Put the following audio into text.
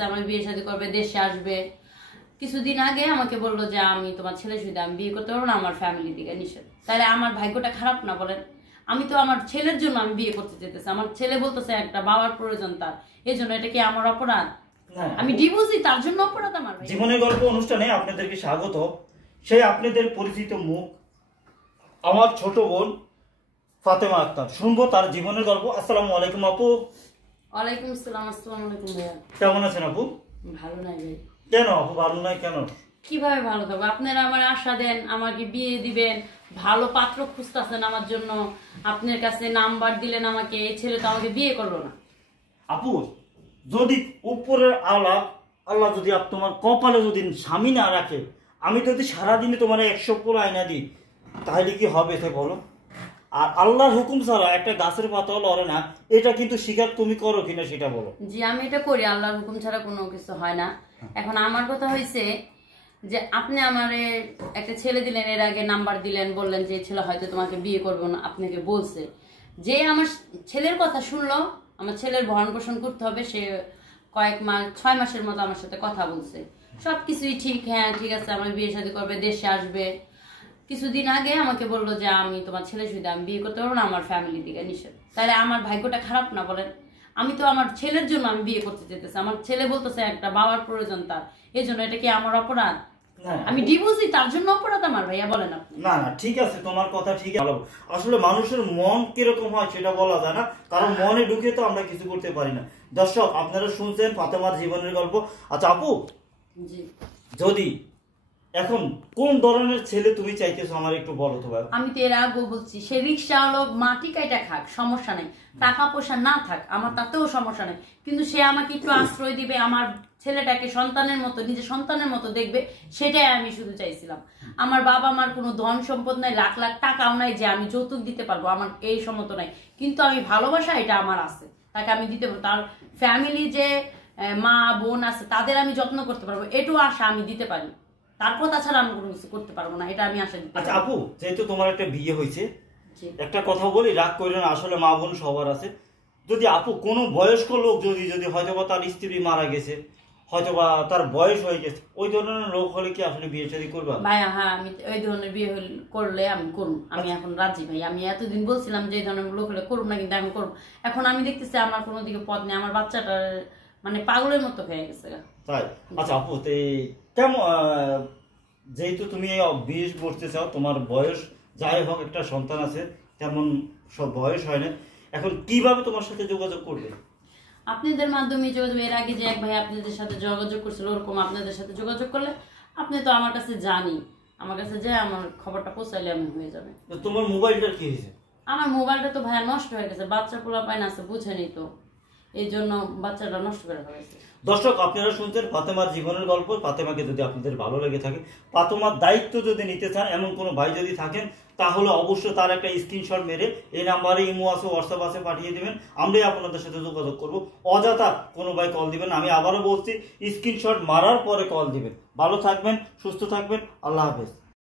আমার বিয়ে শাদী করবে, দেশে আসবে। কিছুদিন আগে আমাকে বললো যে আমি তোমার ছেলে সুবিধা আমি বিয়ে করতে পারবো না, আমার ফ্যামিলি দিকে নিষেধ। তাহলে আমার ভাগ্যটা খারাপ না বলেন? আমি তো আমার ছেলের জন্য আমি বিয়ে করতে চেতেছি, আমার ছেলে বলতেছে একটা বাবার প্রয়োজন তার, এই জন্য এটা কি আমার অপরাধ? আমি ডিভোর্সই তার জন্য অপরাধ আমার? জীবনের গল্প অনুষ্ঠানে আপনাদেরকে স্বাগত। সেই আপনাদের পরিচিত মুখ আমার ছোট বোন ফাতেমা আক্তার, শুনবো তার জীবনের গল্প। আসসালামু আলাইকুম আপু। ওয়ালাইকুম আসসালাম। আসসালামু আলাইকুম ভাইয়া। কেমন আছেন আপু? ভালো নাই ভাই। কেন আপু ভালো নাই কেন? কিভাবে ভালো থাকবো? আপনারা আমার আশা দেন আমাকে বিয়ে দিবেন, ভালো পাত্র খুঁজতেছেন আমার জন্য, আপনার কাছে নাম্বার দিলেন আমাকে, এই ছেলে তো আমাকে বিয়ে করলো না। আপু যদি উপরের আল্লাহ যদি তোমার কপালে যদি স্বামী না রাখে, আমি যদি সারাদিনে তোমার 100 পোলা আয়না দিই, তাহলে কি হবে সে বলো? আর আল্লাহর হুকুম ছাড়া একটা গাছের পাতাও লড়ে না, এটা কিন্তু স্বীকার তুমি করো কিনা সেটা বলো। জি আমি এটা করি, আল্লাহর হুকুম ছাড়া কোনো কিছু হয় না। এখন আমার কথা হয়েছে যে আপনি আমারে একটা ছেলে দিলেন, এর আগে নাম্বার দিলেন, বললেন যে ছেলে হয়তো তোমাকে বিয়ে করবো না, আপনাকে বলছে যে আমার ছেলের কথা শুনলো, আমার ছেলের ভরণ পোষণ করতে হবে, সে কয়েক মাস 6 মাসের মতো আমার সাথে কথা বলছে, সবকিছুই ঠিক, হ্যাঁ ঠিক আছে আমার বিয়ে শাদী করবে, দেশে আসবে। কিছুদিন আগে আমাকে বললো যে আমি তোমার ছেলে সুবিধা আমি বিয়ে করতে পারবো না, আমার ফ্যামিলি দিকে নিষেধ। তাহলে আমার ভাগ্যটা খারাপ না বলেন? আমি তো আমার ছেলের জন্য আমি বিয়ে করতে চেতেছি, আমার ছেলে বলতেছে একটা বাবার প্রয়োজন তার, এই জন্য এটা কি আমার অপরাধ? আমি ডিভোর্সই তার জন্য অপরাধ আমার? ভাইয়া বলেন আপনি। না না ঠিক আছে, তোমার কথা ঠিক ভালো। আসলে মানুষের মন কিরকম হয় সেটা বলা যায় না, কারণ মনে ঢুকে তো আমরা কিছু করতে পারি না। দর্শক আপনারা শুনছেন ফাতেমার জীবনের গল্প। আচ্ছা আপু, জি যদি এখন কোন ধরনের ছেলে তুমি চাইতেছো আমার একটু বলো তো ভাই। আমি তো এর আগেও বলছি, সে রিক্সা আলোক মাটি কাইটা খাক, সমস্যা নেই, টাকা পয়সা না থাক আমার তাতেও সমস্যা নেই, কিন্তু সে আমাকে একটু আশ্রয় দিবে, আমার ছেলেটাকে সন্তানের মতো, নিজের সন্তানের মতো দেখবে, সেটাই আমি শুধু চাইছিলাম। আমার বাবা মার কোনো ধন সম্পদ নাই, লাখ লাখ টাকাও নাই যে আমি যৌতুক দিতে পারবো, আমার এই সম্মত নাই, কিন্তু আমি ভালোবাসা এটা আমার আছে, তাকে আমি দিতে পারবো। তার ফ্যামিলি যে মা বোন আছে তাদের আমি যত্ন করতে পারবো, এটুকু আশা আমি দিতে পারি, তার কথা ছাড়া আমি কোনো কিছু করতে পারবো না, এটা আমি আশা দিতে। আচ্ছা আপু, যেহেতু তোমার একটা বিয়ে হয়েছে, একটা কথা বলি, রাগ করে না, আসলে মা বোন সবার আছে। যদি আপু কোনো বয়স্ক লোক যদি হয়তোবা তার স্ত্রী মারা গেছে, হয়তোবা তার বয়স হয়ে গেছে, ওই ধরনের লোক হলে কি আসলে বিয়ে শাদী করবা? ভাইয়া হ্যাঁ, আমি ওই ধরনের বিয়ে করলে আমি করুন, আমি এখন রাজি ভাই। আমি এতদিন বলছিলাম যে এই ধরনের লোক হলে করুন না, কিন্তু আমি করুন। এখন আমি দেখতেছি আমার কোনো দিকে পথ নেই, আমার বাচ্চাটার মানে পাগলের মতো হয়ে গেছে। তাই? আচ্ছা আপু, কেমন, যেহেতু তুমি 20 বসতে চাও, তোমার বয়স যাই হোক, একটা সন্তান আছে, তেমন সব বয়স হয় না, এখন কিভাবে তোমার সাথে যোগাযোগ করবে? আপনাদের মাধ্যমে যোগাযোগ, এর আগে যে এক ভাই আপনাদের সাথে যোগাযোগ করছিল, ওরকম আপনাদের সাথে যোগাযোগ করলে আপনি তো আমার কাছে জানি, আমার কাছে যে আমার খবরটা পৌঁছাইলে আমি হয়ে যাবে। তোমার মোবাইলটার কি হয়েছে? আমার মোবাইলটা তো ভাইয়া নষ্ট হয়ে গেছে, বাচ্চা পোলা পাইন আছে, বুঝেনি তো, এই জন্য বাচ্চাটা নষ্ট করে ফেলেছে। দর্শক আপনারা শুনছেন ফাতেমার জীবনের গল্প। ফাতেমাকে যদি আপনাদের ভালো লেগে থাকে, ফাতেমার দায়িত্ব যদি নিতে চান, এমন কোনো ভাই যদি থাকেন, তাহলে অবশ্যই তার একটা স্ক্রিনশট মেরে এই নাম্বারে ইমো আছে, হোয়াটসঅ্যাপ আছে, পাঠিয়ে দেবেন, আমরাই আপনাদের সাথে যোগাযোগ করব। অযথা কোনো ভাই কল দিবেন, আমি আবারও বলছি, স্ক্রিনশট মারার পরে কল দিবেন। ভালো থাকবেন, সুস্থ থাকবেন, আল্লাহ হাফেজ।